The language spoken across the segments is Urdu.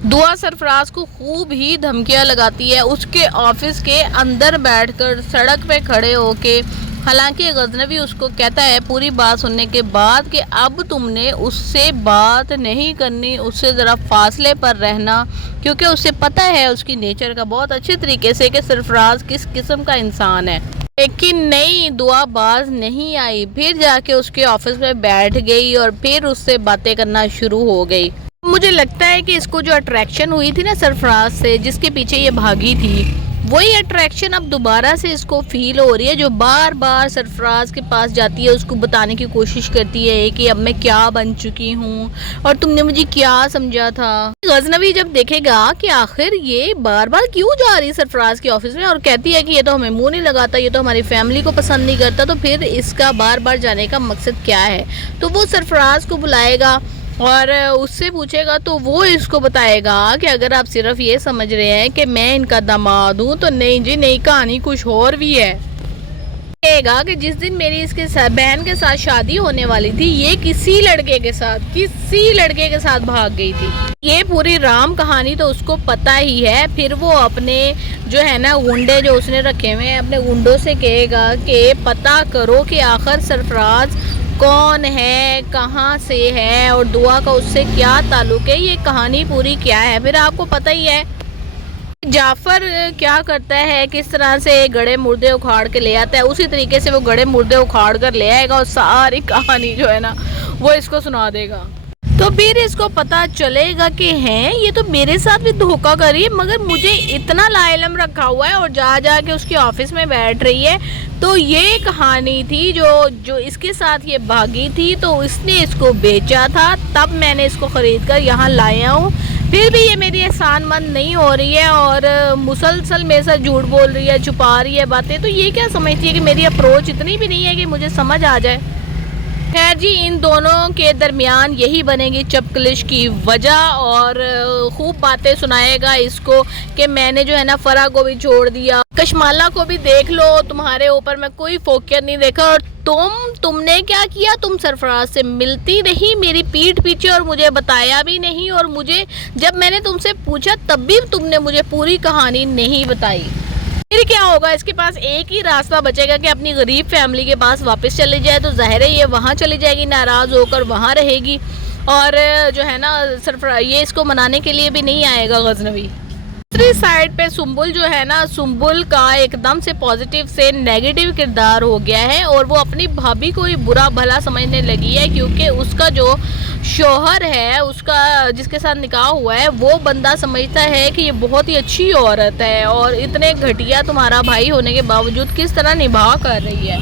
دعا سرفراز کو خوب ہی دھمکیاں لگاتی ہے اس کے آفس کے اندر بیٹھ کر، سڑک پہ کھڑے ہو کے۔ حالانکہ غزنوی اس کو کہتا ہے پوری بات سننے کے بعد کہ اب تم نے اس سے بات نہیں کرنی، اس سے ذرا فاصلے پر رہنا، کیونکہ اسے پتہ ہے اس کی نیچر کا بہت اچھے طریقے سے کہ سرفراز کس قسم کا انسان ہے۔ لیکن نئی دعا باز نہیں آئی، پھر جا کے اس کے آفس میں بیٹھ گئی اور پھر اس سے باتیں کرنا شروع ہو گئی۔ مجھے لگتا ہے کہ اس کو جو اٹریکشن ہوئی تھی نا سرفراز سے، جس کے پیچھے یہ بھاگی تھی، وہی اٹریکشن اب دوبارہ سے اس کو فیل ہو رہی ہے، جو بار بار سرفراز کے پاس جاتی ہے، اس کو بتانے کی کوشش کرتی ہے کہ اب میں کیا بن چکی ہوں اور تم نے مجھے کیا سمجھا تھا۔ غزنوی جب دیکھے گا کہ آخر یہ بار بار کیوں جا رہی ہے سرفراز کے آفس میں اور کہتی ہے کہ یہ تو ہمیں منہ نہیں لگاتا، یہ تو ہماری فیملی کو پسند نہیں کرتا، تو پھر اس کا بار بار جانے کا مقصد کیا ہے؟ تو وہ سرفراز کو بلائے گا اور اس سے پوچھے گا تو وہ اس کو بتائے گا کہ اگر آپ صرف یہ سمجھ رہے ہیں کہ میں ان کا داماد ہوں تو نہیں جی، نئی کہانی کچھ اور بھی ہے۔ کہے گا کہ جس دن میری اس کے بہن کے ساتھ شادی ہونے والی تھی، یہ کسی لڑکے کے ساتھ بھاگ گئی تھی۔ یہ پوری رام کہانی تو اس کو پتہ ہی ہے۔ پھر وہ اپنے جو ہے نا گنڈے جو اس نے رکھے ہوئے ہیں، اپنے گنڈوں سے کہے گا کہ پتہ کرو کہ آخر سرفراز کون ہے، کہاں سے ہے اور دعا کا اس سے کیا تعلق ہے، یہ کہانی پوری کیا ہے۔ پھر آپ کو پتہ ہی ہے جعفر کیا کرتا ہے، کس طرح سے گڑے مردے اکھاڑ کے لے آتا ہے، اسی طریقے سے وہ گڑے مردے اکھاڑ کر لے آئے گا اور ساری کہانی جو ہے نا وہ اس کو سنا دے گا۔ تو پھر اس کو پتا چلے گا کہ ہیں یہ تو میرے ساتھ بھی دھوکہ کری ہے، مگر مجھے اتنا لا علم رکھا ہوا ہے اور جا کے اس کے آفس میں بیٹھ رہی ہے۔ تو یہ کہانی تھی جو اس کے ساتھ یہ بھاگی تھی، تو اس نے اس کو بیچا تھا، تب میں نے اس کو خرید کر یہاں لایا ہوں۔ پھر بھی یہ میری احسان مند نہیں ہو رہی ہے اور مسلسل میرے ساتھ جھوٹ بول رہی ہے، چھپا رہی ہے باتیں۔ تو یہ کیا سمجھتی ہے کہ میری اپروچ اتنی بھی نہیں ہے کہ مجھے سمجھ آ جائے؟ خیر جی، ان دونوں کے درمیان یہی بنے گی چپکلش کی وجہ اور خوب باتیں سنائے گا اس کو کہ میں نے جو ہے نا فرح کو بھی چھوڑ دیا، کشمالہ کو بھی دیکھ لو، تمہارے اوپر میں کوئی فوقیت نہیں دیکھا، اور تم نے کیا کیا، تم سرفراز سے ملتی رہی میری پیٹھ پیچھے اور مجھے بتایا بھی نہیں، اور مجھے جب میں نے تم سے پوچھا تب بھی تم نے مجھے پوری کہانی نہیں بتائی۔ پھر کیا ہوگا؟ اس کے پاس ایک ہی راستہ بچے گا کہ اپنی غریب فیملی کے پاس واپس چلے جائے، تو ظاہر ہے یہ وہاں چلی جائے گی، ناراض ہو کر وہاں رہے گی، اور جو ہے نا یہ اس کو منانے کے لیے بھی نہیں آئے گا غزنوی۔ دوسری سائڈ پہ سنبل جو ہے نا، سنبل کا ایک دم سے پازیٹیو سے نیگیٹو کردار ہو گیا ہے اور وہ اپنی بھابھی کو ہی برا بھلا سمجھنے لگی ہے، کیونکہ اس کا جو شوہر ہے، اس کا جس کے ساتھ نکاح ہوا ہے، وہ بندہ سمجھتا ہے کہ یہ بہت ہی اچھی عورت ہے اور اتنے گھٹیا تمہارا بھائی ہونے کے باوجود کس طرح نبھا کر رہی ہے۔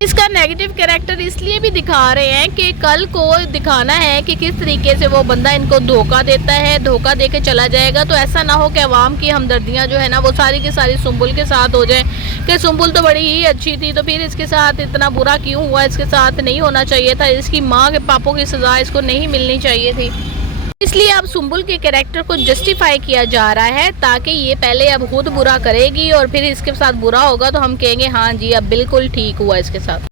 اس کا نیگیٹو کریکٹر اس لیے بھی دکھا رہے ہیں کہ کل کو دکھانا ہے کہ کس طریقے سے وہ بندہ ان کو دھوکہ دیتا ہے، دھوکہ دے کے چلا جائے گا، تو ایسا نہ ہو کہ عوام کی ہمدردیاں جو ہے نا وہ ساری کی ساری سنبل کے ساتھ ہو جائیں کہ سنبل تو بڑی ہی اچھی تھی، تو پھر اس کے ساتھ اتنا برا کیوں ہوا، اس کے ساتھ نہیں ہونا چاہیے تھا، اس کی ماں کے پاپوں کی سزا اس کو نہیں ملنی چاہیے تھی۔ اس لیے اب سنبل کے کریکٹر کو جسٹیفائی کیا جا رہا ہے تاکہ یہ پہلے اب خود برا کرے گی اور پھر اس کے ساتھ برا ہوگا تو ہم کہیں گے ہاں جی اب بالکل ٹھیک ہوا اس کے ساتھ۔